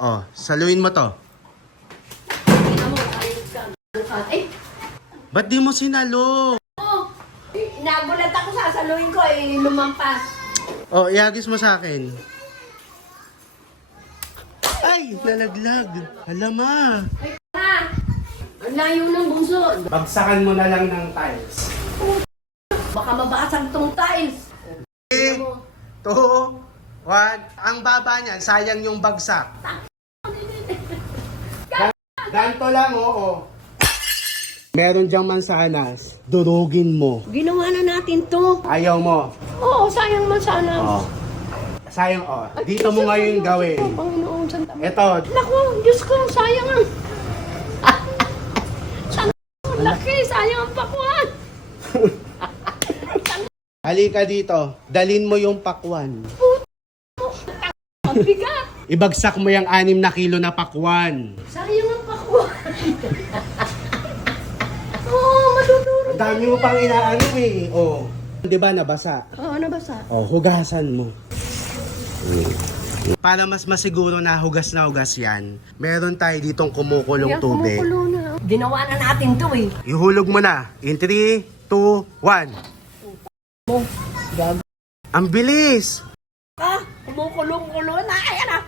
Oh, saluin mo to. Eh, Ba't di mo sinalo? nagulat ako, sasaluhin ko lumampas. Oh, iagis mo sa akin. Ay, nalaglag. Alama. Ha? Ang layo ng bunso. Bagsakan mo na lang ng tiles. Baka mabasag tong tiles. 3, 2, 1. Ang baba niyan, sayang yung bagsak. Ganto lang, oo. Meron diyang mansanas. Durugin mo. Ginawa na natin to. Ayaw mo. Oo, sayang man sana. Oh. Sayang, oh. Dito mo ngayon gawin. Panginoon, Santa. Ito. Naku, Diyos ko, sayang ang... Laki, sayang ang pakwan. Halika dito. Dalin mo yung pakwan. Ang bigat. Ibagsak mo yung 6 na kilo na pakwan. Sayang ang pakwan. Oo, maduduro. Ang dami mo pang inaano eh. Oh. Di ba nabasa? Oo, nabasa. Oh, hugasan mo. Para mas masiguro na hugas yan, meron tayo ditong kumukulong tubig. Kumukulo na. Ginawa na natin to eh. Ihulog mo na. In 3, 2, 1. Mo, gag... Ang bilis! Ah, kumukulong-kulo na. Ayan ah.